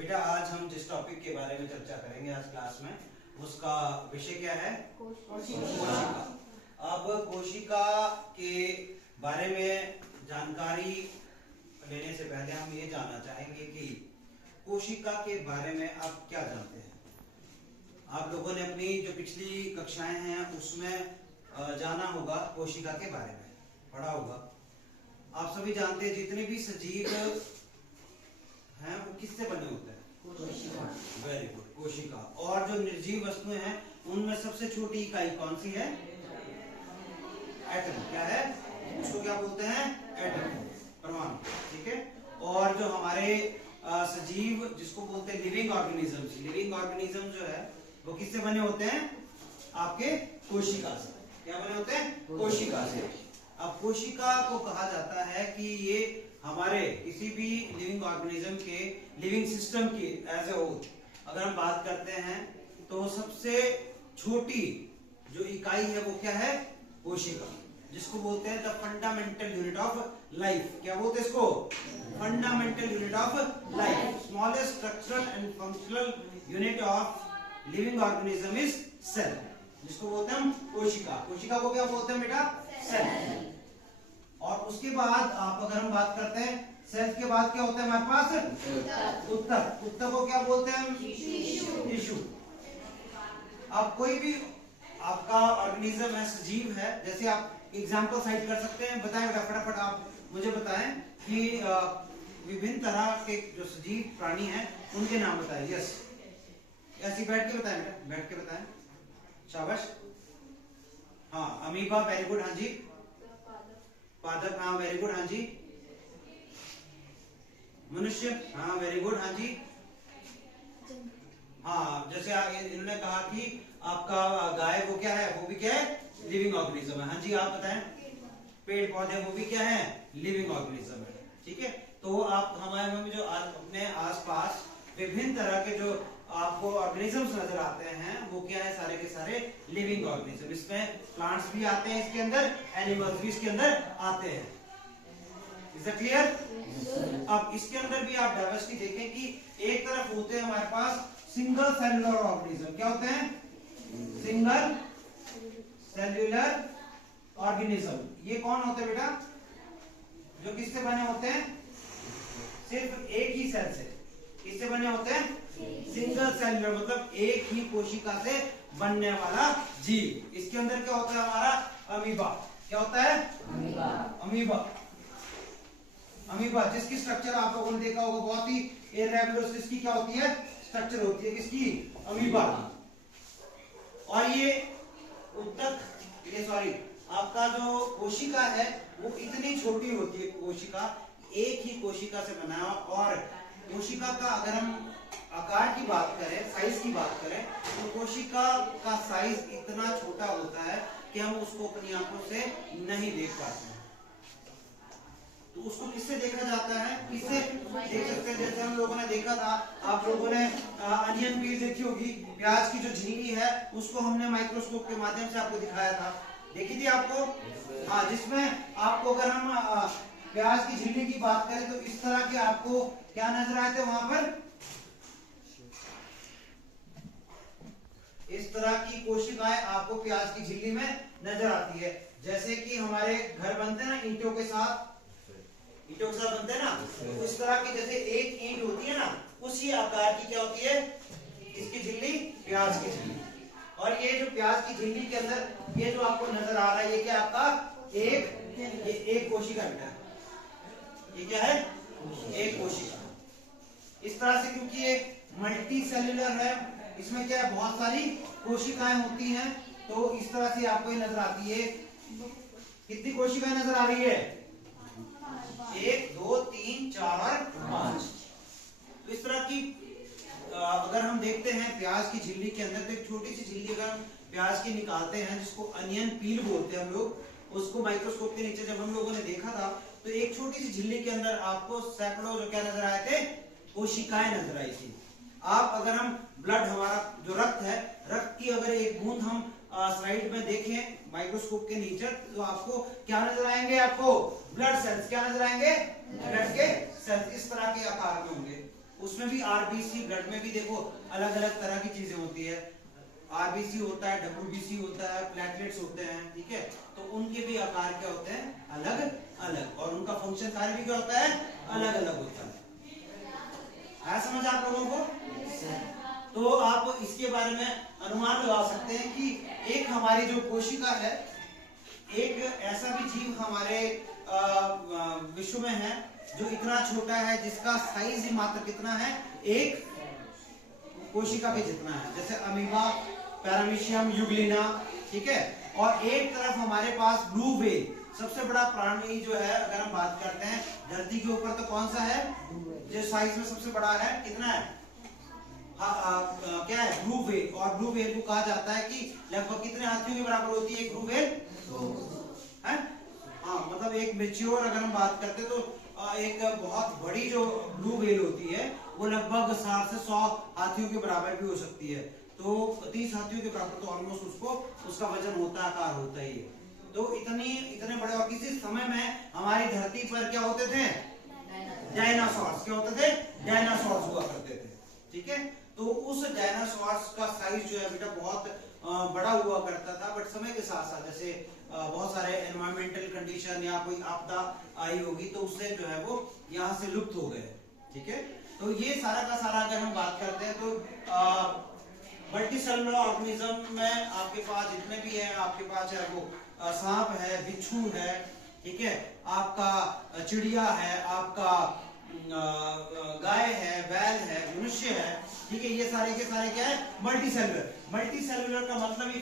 बेटा आज हम जिस टॉपिक के बारे में चर्चा करेंगे आज क्लास में, उसका विषय क्या है? कोशिका। अब कोशिका के बारे में जानकारी लेने से पहले हम ये जानना चाहेंगे कि कोशिका के बारे में आप क्या जानते हैं। आप लोगों ने अपनी जो पिछली कक्षाएं हैं उसमें जाना होगा, कोशिका के बारे में पढ़ा होगा। आप सभी जानते हैं जितने भी सजीव हैं वो किससे बने होते हैं? कोशिका। वेरी गुड, कोशिका। और जो निर्जीव वस्तुएं हैं उनमें सबसे छोटी इकाई कौन सी है? एटम। क्या है उसको क्या बोलते हैं? एटम, परमाणु। ठीक है। और जो हमारे सजीव जिसको बोलते हैं लिविंग ऑर्गेनिजम्स, लिविंग ऑर्गेनिज्म जो है वो किससे बने होते हैं? आपके कोशिका से। क्या बने होते हैं? कोशिका से। अब कोशिका को कहा जाता है कि ये हमारे किसी भी लिविंग ऑर्गेनिज्म के, लिविंग सिस्टम की एज ए होल अगर हम बात करते हैं तो सबसे छोटी जो इकाई है वो क्या है? कोशिका, जिसको बोलते हैं the fundamental unit of life. क्या बोलते हैं इसको? Fundamental unit of life. Smallest structural and functional unit of living organism is cell, जिसको बोलते हैं हम कोशिका। कोशिका को क्या बोलते हैं बेटा? सेल। और उसके बाद आप अगर हम बात करते हैं सेल के बाद क्या होता है हमारे पास? उत्तक। उत्तक को क्या बोलते हैं हम? टिश्यू। अब कोई भी आपका ऑर्गेनिज्म है, सजीव है, जैसे आप एग्जांपल साइड कर सकते हैं। बताएं फटाफट आप मुझे बताएं कि विभिन्न तरह के जो सजीव प्राणी हैं उनके नाम बताएं। यस, ऐसे बैठ के बताएं बेटा, बैठ के बताएं। शाबाश। हाँ, अमीबा, वेरी गुड। हाँ जी। पादप, हाँ वेरी गुड। हाँ जी। मनुष्य, हाँ वेरी गुड। हाँ जी। हाँ, जैसे इन्होंने कहा कि आपका गाय वो क्या है? वो भी क्या है? लिविंग ऑर्गेनिज्म है। हाँ जी, आप बताएं। पेड़ पौधे वो भी क्या है? लिविंग ऑर्गेनिज्म है। ठीक है। तो आप हमारे में जो अपने आसपास विभिन्न तरह के जो आपको ऑर्गेनिजम्स नजर आते हैं वो क्या है? सारे के सारे लिविंग ऑर्गेनिज्म। इसमें प्लांट्स भी आते हैं इसके अंदर, एनिमल्स भी इसके अंदर आते हैं। Is that clear? अब इसके अंदर भी आप डाइवर्सिटी देखें कि एक तरफ होते हैं हमारे पास सिंगल सेलुलर ऑर्गेनिज्म। क्या होते हैं? Single cellular organism. ये कौन होते हैं बेटा? जो किससे बने होते हैं? सिर्फ एक ही सेल से। किससे बने होते हैं? सिंगल सेल्युलर, मतलब एक ही कोशिका से बनने वाला जीव। इसके अंदर क्या होता है हमारा? अमीबा। क्या होता है? अमीबा। अमीबा, अमीबा जिसकी स्ट्रक्चर आप लोगों ने देखा होगा, बहुत ही इरेगुलर। इसकी क्या होती है? स्ट्रक्चर होती है किसकी? अमीबा। और ये उत्तक, ये सॉरी आपका जो कोशिका है वो इतनी छोटी होती है। कोशिका एक ही कोशिका से बना है। और कोशिका का अगर हम आकार की बात करें, साइज की बात करें, तो कोशिका का साइज इतना छोटा होता है कि हम उसको अपनी आंखों से नहीं देख पाते हैं। तो उसको किससे देखा जाता है? किससे देख सकते हैं? जैसे हम लोगों ने देखा था, आप लोगों ने अनियन पील देखी होगी, प्याज की जो झिल्ली है उसको हमने माइक्रोस्कोप के माध्यम से आपको दिखाया था। देखी थी आपको? हाँ, जिसमें आपको अगर हम प्याज की झिल्ली की बात करें तो इस तरह के आपको क्या नजर आए थे वहां पर? इस तरह की कोशिकाएं आपको प्याज की झिल्ली में नजर आती है। जैसे कि हमारे घर बनते हैं ना ईंटों के साथ, ईंटों के साथ बनते हैं ना, तो इस तरह की जैसे एक ईंट होती है ना, उसी आकार की क्या होती है इसकी झिल्ली? प्याज की झिल्ली। और ये जो प्याज की झिल्ली के अंदर ये जो आपको नजर आ रहा है, ये क्या आपका? एक कोशिका बेटा। ये क्या है? एक कोशिका। इस तरह से क्योंकि ये मल्टी सेल्युलर है, इसमें क्या है? बहुत सारी कोशिकाएं होती हैं, तो इस तरह से आपको ये नजर आती है। कितनी कोशिकाएं नजर आ रही है? 1 2 3 4 और 5। तो इस तरह की अगर हम देखते हैं प्याज की झिल्ली के अंदर, तो एक छोटी सी झिल्ली अगर हम प्याज की निकालते हैं जिसको अनियन पील बोलते हैं हम लोग, उसको माइक्रोस्कोप के नीचे जब हम लोगों ने देखा था तो एक छोटी सी झिल्ली के अंदर आपको सैकड़ों जो क्या नजर आए थे? कोशिकाएं नजर आई थी। आप अगर हम ब्लड, हमारा जो रक्त है, रक्त की अगर एक बूंद हम स्लाइड में देखें माइक्रोस्कोप के नीचे, तो आपको क्या नजर आएंगे? आपको ब्लड सेल्स। क्या नजर आएंगे? ब्लड के सेल्स इस तरह के आकार में होंगे। उसमें उसमें भी आरबीसी, ब्लड में भी देखो अलग अलग तरह की चीजें होती है। आरबीसी होता है, डब्ल्यूबीसी होता है, प्लेटलेट्स होते हैं, ठीक है। तो उनके भी आकार क्या होते हैं, अलग अलग, और उनका फंक्शन कार्य भी क्या होता है, अलग अलग होता है। आया समझ आप लोगों को? तो आप इसके बारे में अनुमान लगा सकते हैं कि एक हमारी जो कोशिका है, एक ऐसा भी जीव हमारे विश्व में है जो इतना छोटा है, जिसका साइज ही मात्र कितना है, एक कोशिका के जितना है, जैसे अमीबा, पैरामीशियम, यूग्लिना, ठीक है। और एक तरफ हमारे पास ब्लू व्हेल, सबसे बड़ा प्राणी जो है, अगर हम बात करते हैं धरती के ऊपर, तो कौन सा है जो साइज में सबसे बड़ा है, कितना है, क्या है, ब्लू व्हेल। और ब्लू व्हेल को कहा जाता है कि लगभग कितने हाथियों के बराबर होती है एक ब्लू व्हेल, है? हाँ, मतलब एक मेच्योर अगर हम बात करते तो एक बहुत बड़ी जो ब्लू व्हेल होती है वो लगभग 60 से 100 हाथियों के बराबर भी हो सकती है। तो 30 हाथियों के बराबर तो ऑलमोस्ट उसको उसका वजन होता है, आकार होता ही है। तो इतने बड़े, और किसी समय में हमारी धरती पर क्या होते थे, डायनासोर्स। क्या होते थे, डायनासोर्स हुआ करते थे, ठीक है। तो उस डायनासोर्स का साइज जो है बेटा बहुत बड़ा हुआ करता था, बट समय के साथ साथ जैसे बहुत सारे एनवायरमेंटल कंडीशन या कोई आपदा आई होगी तो उससे जो है वो यहाँ से लुप्त हो गए, ठीक है। तो ये सारा का सारा अगर हम बात करते हैं तो मल्टीसेलुलर ऑर्गेनिज्म में आपके पास जितने भी है, आपके पास है वो सांप है, बिच्छू है, ठीक है, आपका चिड़िया है, आपका गाय है, बैल है, मनुष्य है, ठीक है। ये सारे के सारे क्या है, मल्टीसेलुलर। मल्टीसेलुलर का मतलब